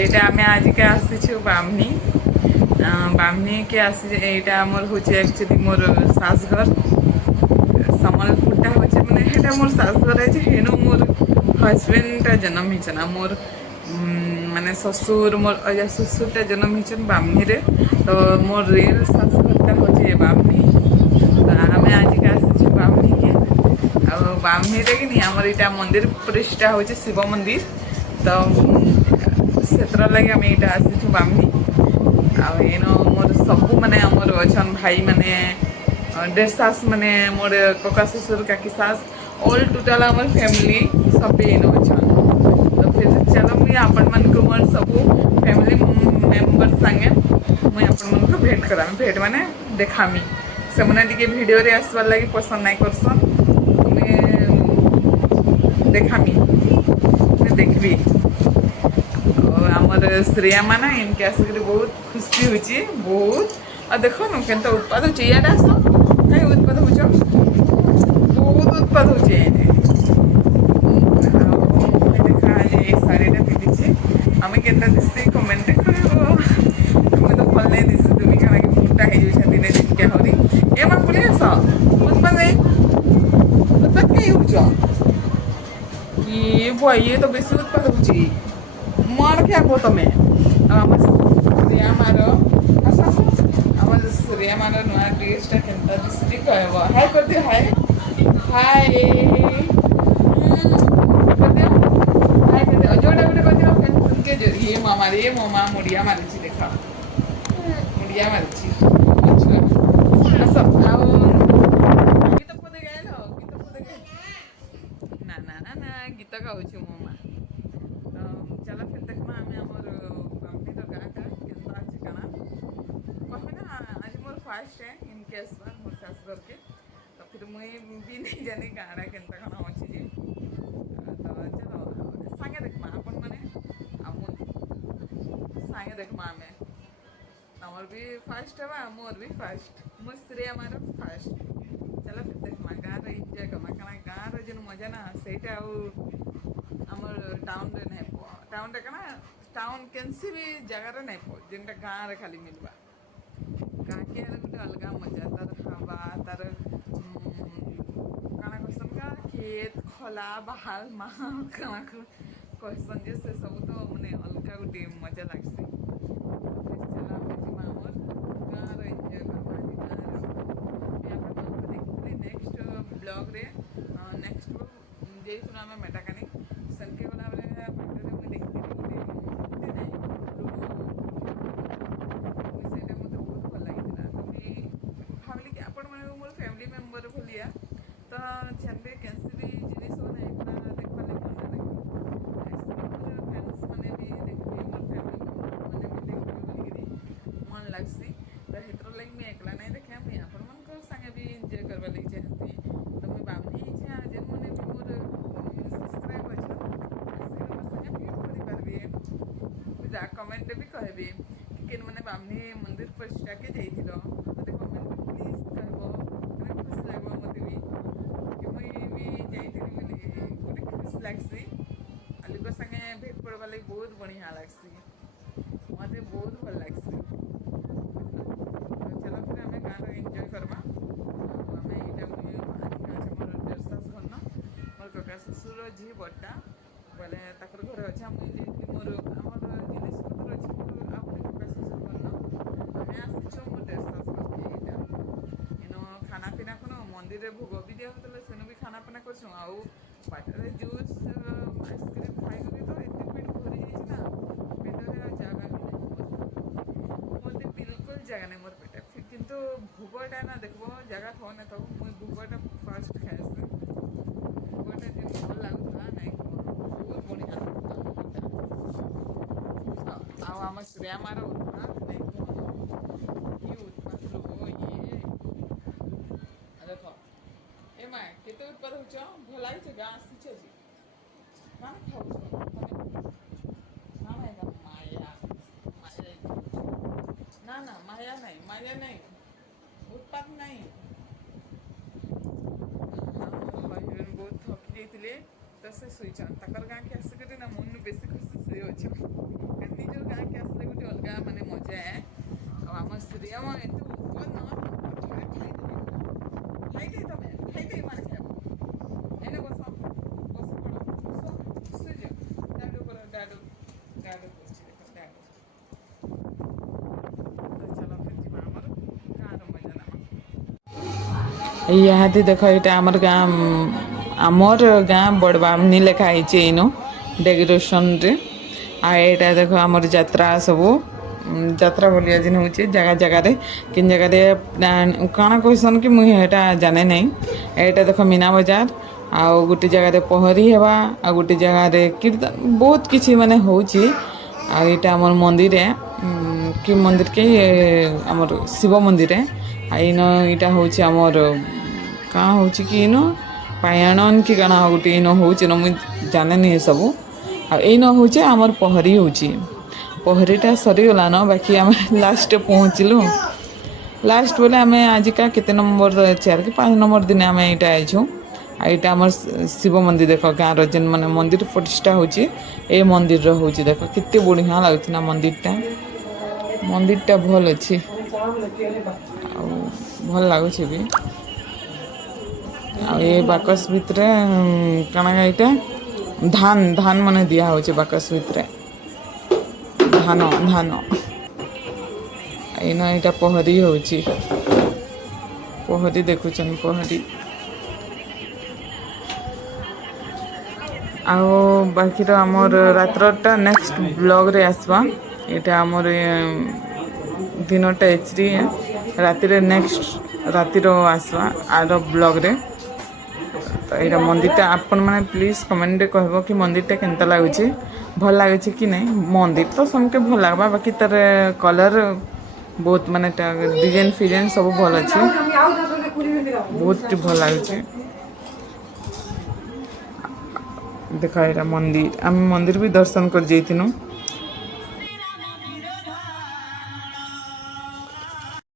এইটা আমি আজকে আসিছু বামনি বামনি কে আসি এইটা আমার হচ্ছে একচুয়ালি মোর শাশঘর সম্বলপুরটা হচ্ছে মানে এটা মোর শাশঘর আছে হেনু মোর হজবেন্ডটা জন্ম হয়েছে না মোর মানে শ্বশুর মোর শ্বশুরটা জন্ম হয়েছেন বামনিরে তো মোর রিয়েল শাশঘরটা হচ্ছে বামনি তো আমি আজকে আসিছু বামনিকে ଆଉ ବାମନୀରେ କି ନି ଆମର ଏଇଟା ମନ୍ଦିର ପ୍ରତିଷ୍ଠା ହେଉଛି ଶିବ ମନ୍ଦିର ତ ସେଥିର ଲାଗି ଆମେ ଏଇଟା ଆସିଛୁ ବାମନୀ ଆଉ ଏଇନ ମୋର ସବୁ ମାନେ ଆମର ଅଛନ୍ ଭାଇ ମାନେ ଦେଢ଼ ଶାଶ ମାନେ ମୋର କକା ଶ୍ୱଶୁର କାକି ଶାଶ ଅଲ୍ ଟୋଟାଲ ଆମର ଫ୍ୟାମିଲି ସବୁ ଏଇନ ଅଛନ୍ ତ ଫିର୍ ଚାଲ ମୁଇଁ ଆପଣମାନଙ୍କୁ ମୋର ସବୁ ଫ୍ୟାମିଲି ମେମ୍ବର ସାଙ୍ଗେ ମୁଇଁ ଆପଣମାନଙ୍କୁ ଭେଟ କରାମି ଭେଟ ମାନେ ଦେଖାମି ସେମାନେ ଟିକେ ଭିଡ଼ିଓରେ ଆସିବାର୍ ଲାଗି ପସନ୍ଦ ନାଇଁ କରସନ୍ देखामी देखबी आमर श्रेया माना इनके आसिक बहुत खुशी होची बहुत और देख न के उत्पाद हो याद आस कहीं उत्पाद हो बहुत उत्पाद हो देखा ये शाढ़ीटा पिंधि आम के दिशे कमेंट कर तुम्हें तो भल नहीं दिशे तुम्हें क्या मोटा हो दिने दिन क्या हरी ए माँ बोले आस उत्पाद उत्पाद कहीं हो ये बुआ ये तो बेसी उत्पाद होची मार क्या को तमे आम श्रेया मार आस आस आम श्रेया मार नुआ ड्रेसटा केनता दिसती कहबो हाय कर दे हाय हाय कर दे हाय कर दे जोड़ा जोड़ा कर दे फ्रेंड के ये मामा रे मामा मुड़िया मारची देखा मुड़िया मारची अच्छा आस आओ गीत पदे गाइलो गीत पदे गाइ ना ना ना ना गीत गाउछु मामा तो चलो फिर देखमा आमे हमर बामनी तो गाटा केनता अछि काना कहबे ना आज मोर फर्स्ट है in case one more Shashur के तो फिर मुई भी नहीं जानी गाड़ा केनता काना अछि जी तो चलो संगे देखमा अपन माने आ मुई संगे देखमा आमे हमर भी फर्स्ट है मोर भी फर्स्ट मोर श्रेया मार फर्स्ट चलो फिर देखमा गाँव एंजॉय करमा काना गाँव जेन मजा ना सेटा आमर टाउन रे नहीं पो टाउन रे कना टाउन केनसी भी जगह रे नहीं पो जेनटा गाँव रे खाली मिलबा गाँव के गोटे अलग मजा तार हवा तार काना कहसन का खेत खोला बहाल माँ काना कहसन जे से सब तो माने अलग गोटे मजा लागसी चला मोर गाँव रे एंजॉय करमा नेक्स्ट ब्लॉग रे नेक्स्ट जेइथुन आमे मेटाकानी सनके गला बेले मेटारे मुई देखली गोटे नहीं सेटा मते बहुत भल लागिला मुई भाबली कि आपण माने मोर फैमिली मेंबर भलिया तो जानबे कैंसी भी जिनिस हो ना एकला देखबा ले मन ना मोर फ्रेंड्स माने भी देखबी मोर फैमिली माने भी देखबी बोली मन लागसी तो हेतरो लाइक मैं एकला नहीं देखे मुई आपण मन को संगे भी एंजॉय करबा लगी चाहती तो मुई बामनी जे जेन माने भी मोर सब्सक्राइब अछि जा कमेंट भी कहबे कि केन माने बामनी मंदिर प्रतिष्ठा के जाइथिलो मते कमेंट प्लीज कहबो माने खुश लागबो मते भी कि मुई भी जाइथिली बोली गोटे खुश लागसी अली को संगे भेट पड़बा लागि बहुत बढ़िया लागसी मते बहुत भल लागसी चलो फिर हमें गाँव एंजॉय करवा हमें यहाँ मुझे आज मोर देरसास घर न मोर कका শ্বশুर झी बटा बोले ताकर घर अच्छा मुझे मोर आमर जिनिस पत्र अच्छे मोर आपने कका শ্বশুर घर न हमें आसीଛୁ मोर देरसास घर के यहाँ इनो खाना पीना कौन मंदिर रे भोग भी दिया होता सेनु भी खाना पीना करछुं आउ बाटर जूस आइसक्रीम खाई तो एते पेट भरी जाइछ ना पेट रे जगह भी नहीं मोते बिल्कुल जगह नहीं मोर पेट किंतु भोगटा ना देखबो जगह थो ना तो मुई भोगटा फास्ट खाएस भोगटा जे भल लागुला नहीं बहुत बढ़िया आ आम श्रेया मार उत्पाद नहीं ये उत्पाद लो ये देखो ए माँ केते उत्पाद होछ भल लागिछ गाँ आसीछ जी कान खाउछ ना माया ना ना माया नहीं उत्पाद नहीं बहुत थकी जाइए तो से शुईचान तकर गाँ के आसिक ना मन बेसी खुशी से अच्छे निज ଜମା ଏତେ ଉପର ନ ଖାଇଦେଇ ତମେ ଖାଇଦେଇ ମାନେ ଖାଇବ ଏନେ ବସ ବସ ପଡ଼ ଶୋଇଯାଅ ଡାଡୁ କର ଡାଡୁ ଡାଡୁ କରୁଛି ଦେଖ ଡାଡୁ ତ ଚାଲ ଫିର ଯିବା ଆମର ଗାଁର ମଜା ନେବା ଇହାଦି ଦେଖ ଏଇଟା ଆମର ଗାଁ ବଡ଼ ବାମନି ଲେଖା ହେଇଛି ଏଇନୁ ଡେକୋରେସନରେ ଆଉ ଏଇଟା ଦେଖ ଆମର ଯାତ୍ରା ସବୁ ଯାତ୍ରା ବୋଲି ଆଜି ହେଉଛି ଜାଗା ଜାଗାରେ କିନ୍ ଜାଗାରେ କାଣା କହିସନ୍ କି ମୁଇଁ ହେଟା ଜାନେ ନାହିଁ ଏଇଟା ଦେଖ ମୀନା ବଜାର ଆଉ ଗୋଟେ ଜାଗାରେ ପହଁରି ହେବା ଆଉ ଗୋଟେ ଜାଗାରେ କୀର୍ତ୍ତନ ବହୁତ କିଛି ମାନେ ହେଉଛି ଆଉ ଏଇଟା ଆମର ମନ୍ଦିରେ କି ମନ୍ଦିର କି ଆମର ଶିବ ମନ୍ଦିରେ ଆଉ ଇନ ଏଇଟା ହେଉଛି ଆମର କାଣା ହେଉଛି କି ଇନ ପାୟଣନ କି କାଣା ଗୋଟେ ଇନ ହେଉଛି ନା ମୁଇଁ ଜାଣିନି ଏସବୁ ଆଉ ଏଇନ ହେଉଛି ଆମର ପହଁରି ହେଉଛି ପହଁରିଟା ସରିଗଲାନ ବାକି ଆମେ ଲାଷ୍ଟରେ ପହଞ୍ଚିଲୁ ଲାଷ୍ଟ ବୋଲେ ଆମେ ଆଜିକା କେତେ ନମ୍ବର 4 କି 5 ନମ୍ବର ଦିନେ ଆମେ ଏଇଟା ଆଇଛୁ ଆଉ ଏଇଟା ଆମର ଶିବ ମନ୍ଦିର ଦେଖ ଗାଁର ଯେନ୍ ମାନେ ମନ୍ଦିର ପ୍ରତିଷ୍ଠା ହେଉଛି ଏ ମନ୍ଦିରର ହେଉଛି ଦେଖ କେତେ ବଢ଼ିଆ ଲାଗୁଛି ନା ମନ୍ଦିରଟା ଭଲ ଅଛି ଆଉ ଭଲ ଲାଗୁଛି ବି ଆଉ ଏ ବାକସ ଭିତରେ କାଣା ଏଇଟା ଧାନ ମାନେ ଦିଆହେଉଛି ବାକସ ଭିତରେ ଧାନ ଏଇନା ଏଇଟା ପହଁରି ହେଉଛି ପହଁରି ଦେଖୁଛନ୍ ପହଁରି ଆଉ ବାକିର ଆମର ରାତ୍ରଟା ନେକ୍ସଟ ବ୍ଲଗ୍ରେ ଆସବା ଏଇଟା ଆମର ଦିନଟା ଏଚରି ରାତିରେ ନେକ୍ସଟ ରାତିର ଆସବା ଆର ବ୍ଲଗ୍ରେ ତ ଏଇଟା ମନ୍ଦିରଟା ଆପଣମାନେ ପ୍ଲିଜ୍ କମେଣ୍ଟରେ କହିବ କି ମନ୍ଦିରଟା କେନ୍ତା ଲାଗୁଛି ଭଲ ଲାଗୁଛି କି ନାହିଁ ମନ୍ଦିର ତ ସମସ୍ତେ ଭଲ ଲାଗ୍ବା ବାକି ତାର କଲର୍ ବହୁତ ମାନେ ଡିଜାଇନ୍ ସବୁ ଭଲ ଅଛି ବହୁତ ଭଲ ଲାଗୁଛି ଦେଖ ଏଇଟା ମନ୍ଦିର ଆମେ ମନ୍ଦିର ବି ଦର୍ଶନ କରି ଯାଇଥିନୁ